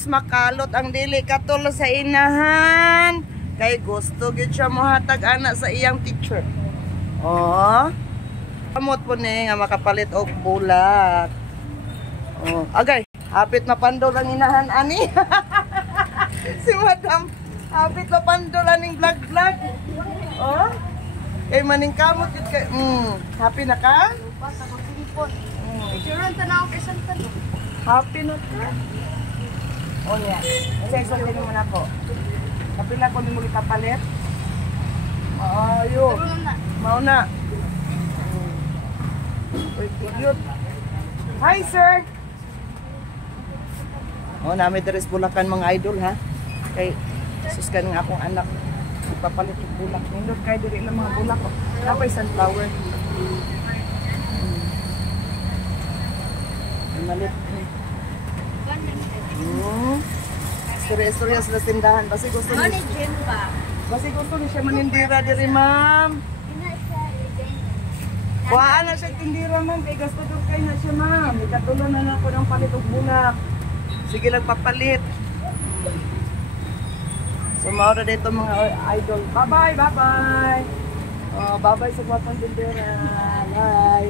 guys, makalot ang dili katulo sa inahan. Kay gusto gid siya mohatag ana sa iyang teacher. Oh. Kamot po ni nga makapalit og bulat. Oh, agay, hapit mapandol ang inahan ani. Si Madam, hapit mapandol aning vlog. Oh. Kay maning kamot gid kay happy na ka? Pas ako silipon. Picturean ta na ako kay Santa. Happy na ka? Oh, niya. Kasi din mo na ko. Kapila ko ni mo ikapalit. Ayo. Mau na. Cute. Hi, sir. Oh, namin deres Bulacan mga idol ha. Kay suskan ng akong anak. Ipapalit yung bulak. Nindot kay diri lang mga bulak. Napay sunflower. Malit. Istorya-istorya sa tindahan. Basi gusto ni siya manindira diri, ma'am. Kuhaan na siya tindira, ma'am. Kay gasto doon kayo na siya, ma'am. Ikatulo na lang ko ng palit og bulak. Sige lang papalit. So, maura dito mga idol. Bye-bye, bye-bye. Oh, bye-bye sa kwapang tindira. Bye.